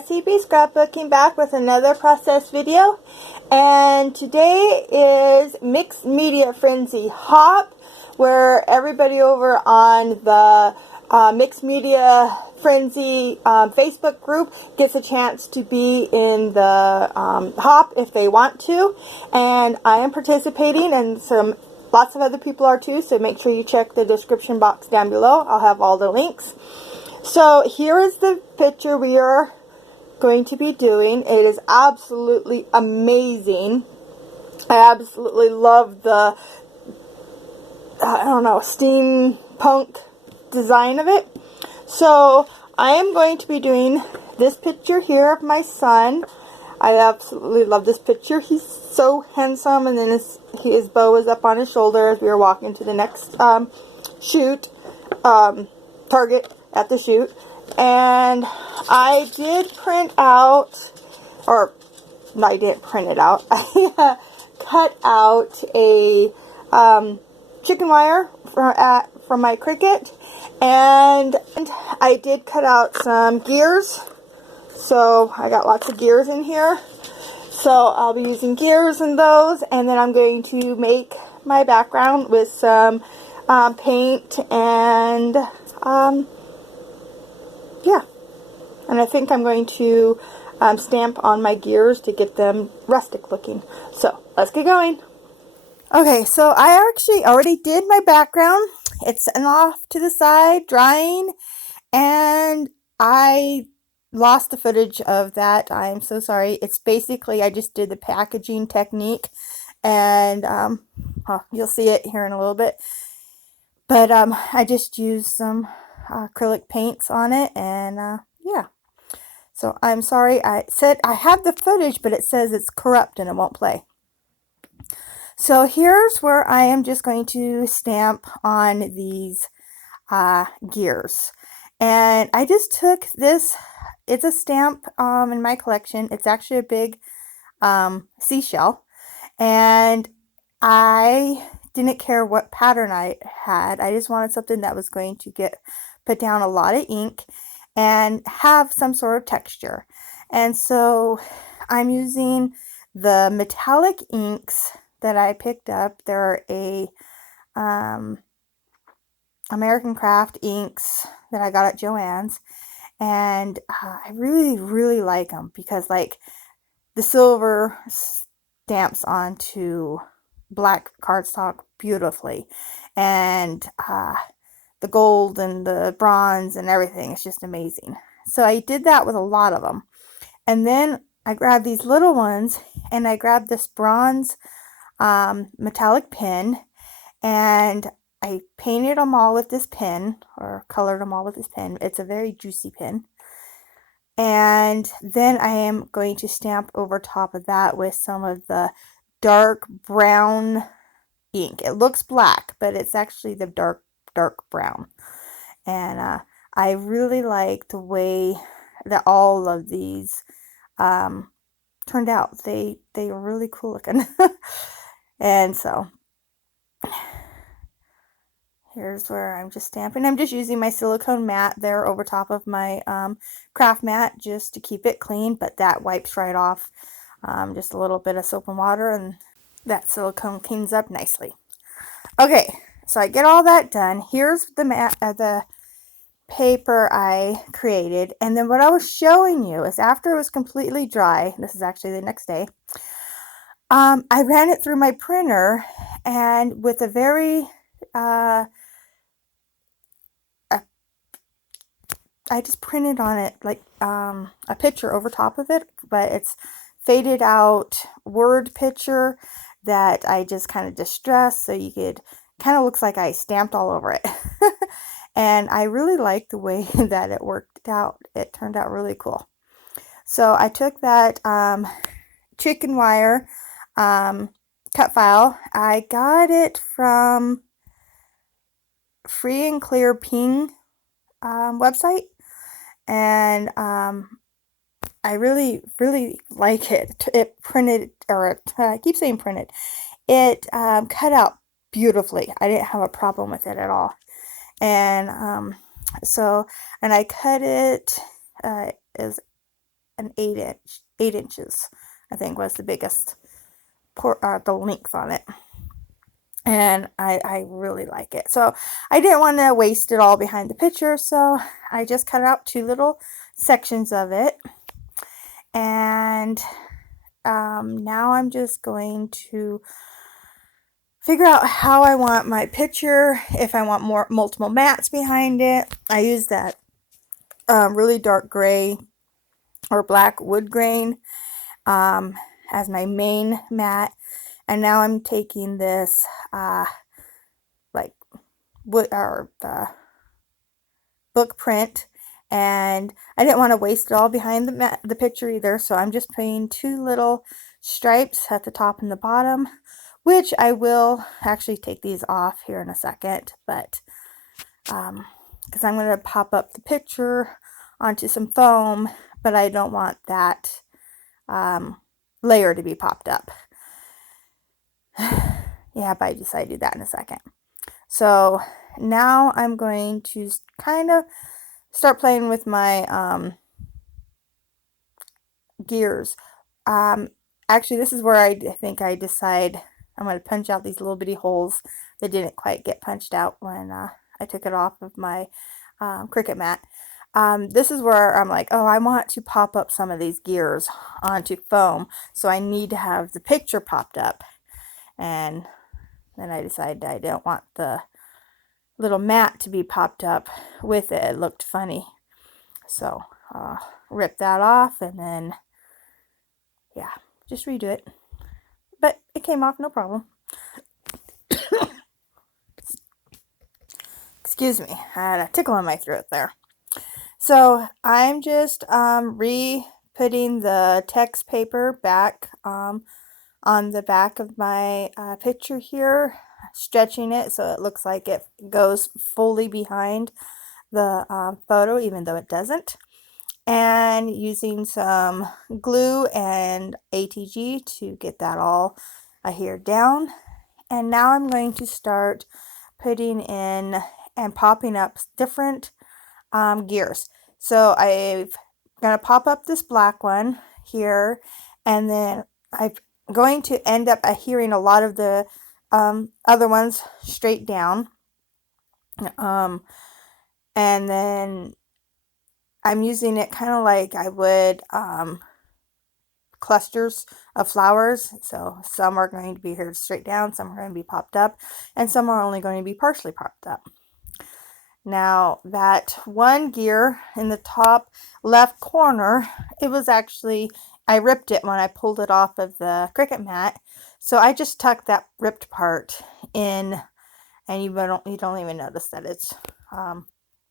CB Scrapbooking back with another process video, and today is Mixed Media Frenzy Hop, where everybody over on the Mixed Media Frenzy Facebook group gets a chance to be in the hop if they want to, and I am participating, and lots of other people are too, so make sure you check the description box down below. I'll have all the links. So here is the picture we are going to be doing. It is absolutely amazing. I absolutely love the, steampunk design of it. So I am going to be doing this picture here of my son. I absolutely love this picture. He's so handsome, and then his bow is up on his shoulder as we are walking to the next target at the shoot. And I did print out, or no, I didn't print it out. I cut out a chicken wire from my Cricut, and I did cut out some gears. So I got lots of gears in here. So I'll be using gears in those, and then I'm going to make my background with some paint and yeah. And I think I'm going to stamp on my gears to get them rustic looking. So let's get going. Okay, so I actually already did my background. It's off to the side drying, and I lost the footage of that. I'm so sorry. It's basically, I just did the packaging technique, and you'll see it here in a little bit. But I just used some acrylic paints on it, and yeah. So I'm sorry. I said I have the footage, but it says it's corrupt and it won't play. So here's where I am just going to stamp on these gears. And I just took this. It's a stamp in my collection. It's actually a big seashell. And I didn't care what pattern I had. I just wanted something that was going to put down a lot of ink and have some sort of texture. And so I'm using the metallic inks that I picked up. They're American Craft inks that I got at Joann's, and I really like them because, like, the silver stamps onto black cardstock beautifully, and the gold and the bronze and everything is just amazing. So I did that with a lot of them, and then I grabbed these little ones, and I grabbed this bronze metallic pen, and I painted them all with this pen, or colored them all with this pen. It's a very juicy pen. And then I am going to stamp over top of that with some of the dark brown ink. It looks black, but it's actually the dark brown. And I really like the way that all of these turned out. They are really cool looking. And so here's where I'm just stamping. I'm just using my silicone mat there over top of my craft mat just to keep it clean, but that wipes right off. Just a little bit of soap and water, and that silicone cleans up nicely. Okay, so I get all that done. Here's the paper I created, and then what I was showing you is after it was completely dry, this is actually the next day, I ran it through my printer, and with a very I just printed on it like a picture over top of it, but it's faded out word picture that I just kind of distressed, so you could kind of looks like I stamped all over it. And I really like the way that it worked out. It turned out really cool. So I took that chicken wire cut file. I got it from Free and Clear Ping website, and I really like it. It printed, or I keep saying printed, it cut out beautifully. I didn't have a problem with it at all. And I cut it as an 8 inches, I think was the biggest the length on it. And I really like it. So I didn't want to waste it all behind the picture, so I just cut out 2 little sections of it. And now I'm just going to figure out how I want my picture, if I want multiple mats behind it. I use that really dark gray or black wood grain as my main mat. And now I'm taking this like wood or book print, and I didn't want to waste it all behind the picture either, so I'm just putting 2 little stripes at the top and the bottom, which I will actually take these off here in a second, but because I'm going to pop up the picture onto some foam, but I don't want that layer to be popped up. Yeah, but I decided that in a second. So now I'm going to kind of start playing with my gears. Actually, this is where I think I decide I'm going to punch out these little bitty holes that didn't quite get punched out when I took it off of my Cricut mat. This is where I'm like, oh, I want to pop up some of these gears onto foam, so I need to have the picture popped up. And then I decided I don't want the little mat to be popped up with it. It looked funny. So rip that off, and then yeah, just redo it. But it came off no problem. Excuse me, I had a tickle in my throat there. So I'm just re-putting the text paper back on the back of my picture here, stretching it so it looks like it goes fully behind the photo, even though it doesn't, and using some glue and ATG to get that all adhered down. And now I'm going to start putting in and popping up different gears. So I'm going to pop up this black one here, and then I'm going to end up adhering a lot of the other ones straight down. And then I'm using it kind of like I would clusters of flowers. So some are going to be here straight down, some are going to be popped up, and some are only going to be partially popped up. Now that one gear in the top left corner, it was actually, I ripped it when I pulled it off of the Cricut mat. So I just tucked that ripped part in, and you don't even notice that it's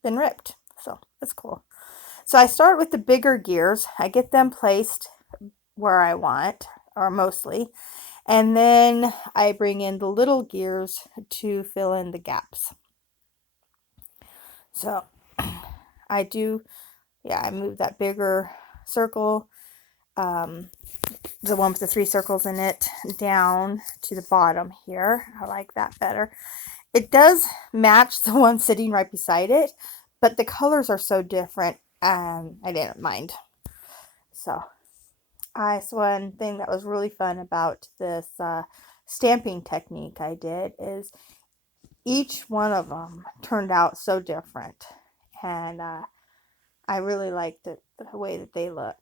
been ripped. So that's cool. So I start with the bigger gears. I get them placed where I want, or mostly, and then I bring in the little gears to fill in the gaps. So I move that bigger circle, the one with the 3 circles in it, down to the bottom here. I like that better. It does match the one sitting right beside it, but the colors are so different, I didn't mind. So one thing that was really fun about this stamping technique I did is each one of them turned out so different, and I really liked the way that they look.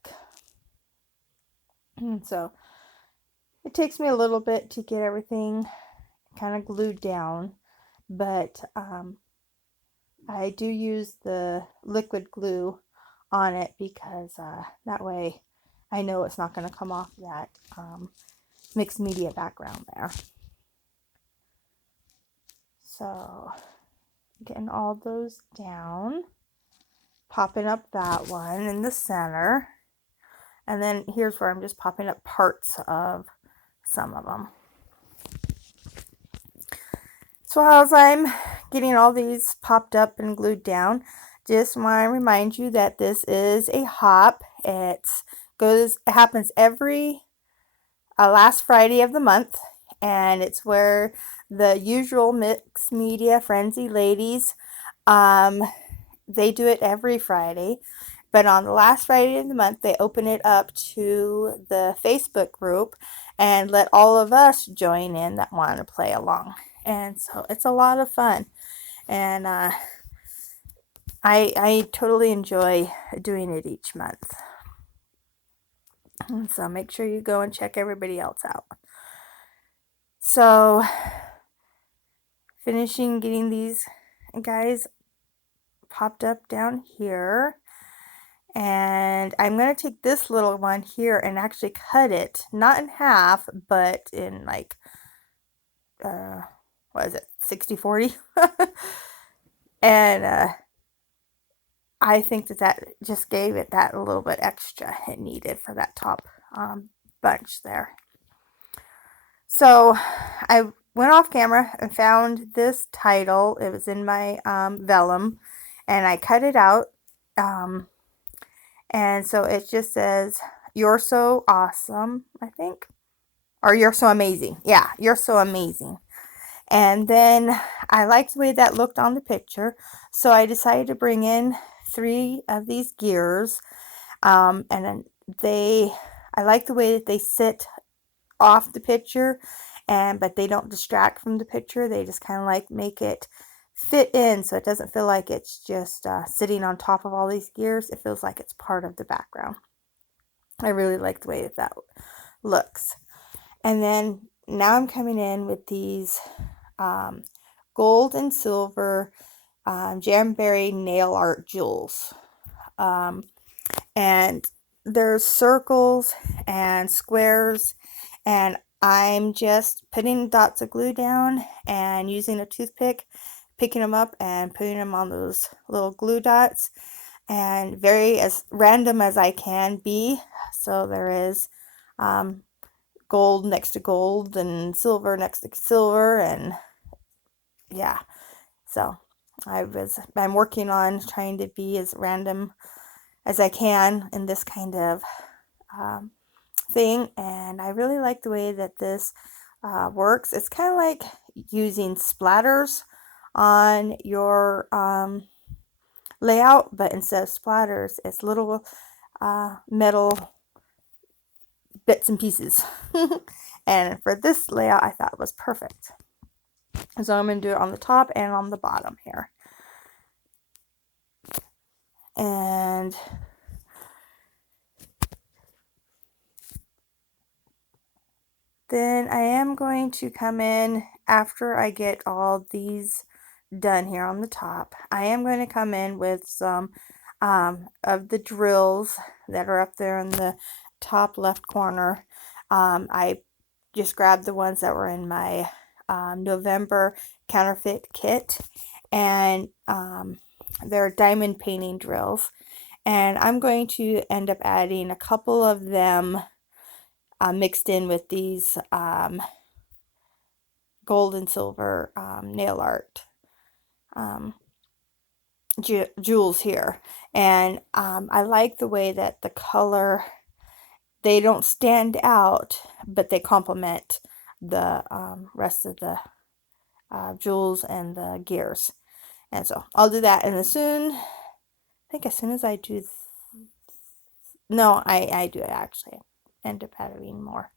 And so it takes me a little bit to get everything kind of glued down, but I do use the liquid glue on it because that way I know it's not going to come off that mixed media background there. So getting all those down, popping up that one in the center, and then here's where I'm just popping up parts of some of them. So as I'm getting all these popped up and glued down, just want to remind you that this is a hop. It happens every last Friday of the month, and it's where the usual Mixed Media Frenzy ladies, they do it every Friday, But on the last Friday of the month, they open it up to the Facebook group and let all of us join in that want to play along. And so it's a lot of fun. And I totally enjoy doing it each month. And so make sure you go and check everybody else out. So finishing getting these guys popped up down here. And I'm going to take this little one here and actually cut it, not in half, but in like, what is it, 60-40? And I think that just gave it that a little bit extra it needed for that top bunch there. So I went off camera and found this title. It was in my vellum, and I cut it out. And so it just says, "You're so awesome," I think. Or "You're so amazing." Yeah, "You're so amazing." And then I liked the way that looked on the picture. So I decided to bring in 3 of these gears. And then I like the way that they sit off the picture, but they don't distract from the picture. They just kind of like make it fit in, so it doesn't feel like it's just sitting on top of all these gears. It feels like it's part of the background. I really like the way that looks. And then now I'm coming in with these gold and silver Jamberry nail art jewels. And there's circles and squares, and I'm just putting dots of glue down and using a toothpick, picking them up and putting them on those little glue dots, and very as random as I can be. So there is gold next to gold and silver next to silver, and yeah, so I'm working on trying to be as random as I can in this kind of thing, and I really like the way that this works. It's kind of like using splatters on your layout, but instead of splatters, it's little metal bits and pieces. And for this layout, I thought it was perfect. So I'm going to do it on the top and on the bottom here. And then I am going to come in after I get all these done here on the top. I am going to come in with some of the drills that are up there in the top left corner. I just grabbed the ones that were in my November counterfeit kit, and they're diamond painting drills. And I'm going to end up adding a couple of them mixed in with these gold and silver nail art jewels here. And I like the way that the color, they don't stand out, but they complement the rest of the jewels and the gears. And so I'll do that, and as soon as I do, no, I do actually end up adding more.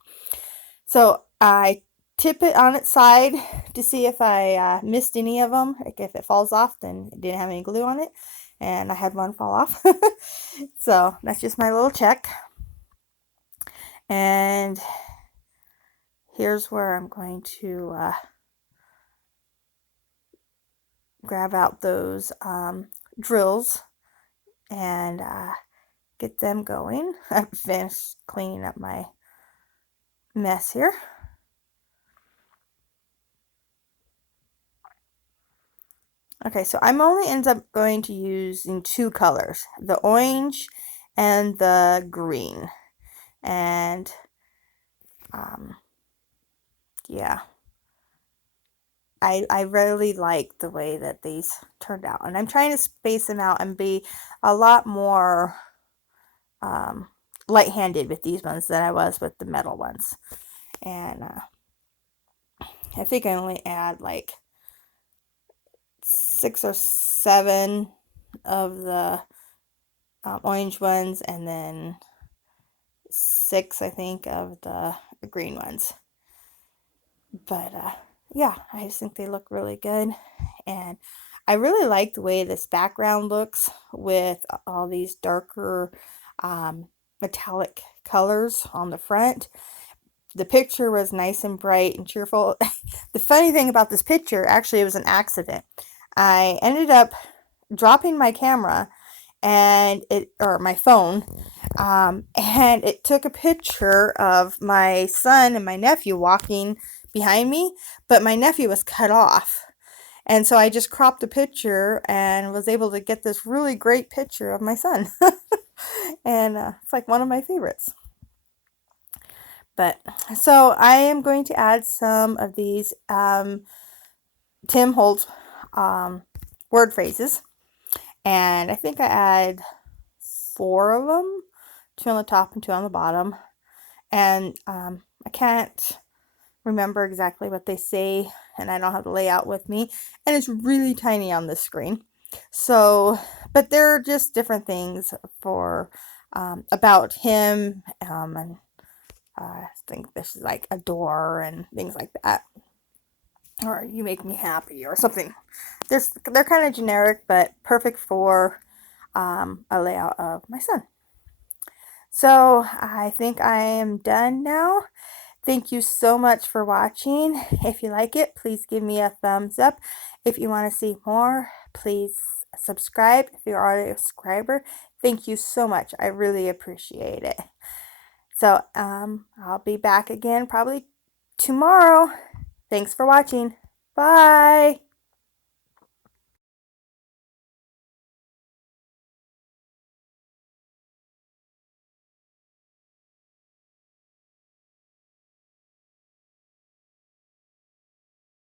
So I tip it on its side to see if I missed any of them. Like if it falls off, then it didn't have any glue on it, and I had one fall off. So that's just my little check. And here's where I'm going to grab out those drills and get them going. I've finished cleaning up my mess here. Okay, so I'm only ends up going to using 2 colors, the orange and the green. And yeah, I really like the way that these turned out, and I'm trying to space them out and be a lot more light-handed with these ones than I was with the metal ones. And I think I only add like 6 or 7 of the orange ones, and then 6, I think, of the green ones. But yeah, I just think they look really good. And I really like the way this background looks with all these darker metallic colors on the front. The picture was nice and bright and cheerful. The funny thing about this picture, actually, it was an accident. I ended up dropping my camera or my phone, and it took a picture of my son and my nephew walking behind me, but my nephew was cut off. And so I just cropped the picture and was able to get this really great picture of my son. And it's like one of my favorites. But so I am going to add some of these Tim Holtz word phrases. And I think I add 4 of them, 2 on the top and 2 on the bottom. And I can't remember exactly what they say, and I don't have the layout with me, and it's really tiny on this screen. So, but they're just different things for about him, and I think this is like adore and things like that, or you make me happy or something. They're kind of generic, but perfect for a layout of my son. So I think I am done now. Thank you so much for watching. If you like it, please give me a thumbs up. If you want to see more, please subscribe. If you're already a subscriber, thank you so much. I really appreciate it. So I'll be back again probably tomorrow. Thanks for watching. Bye.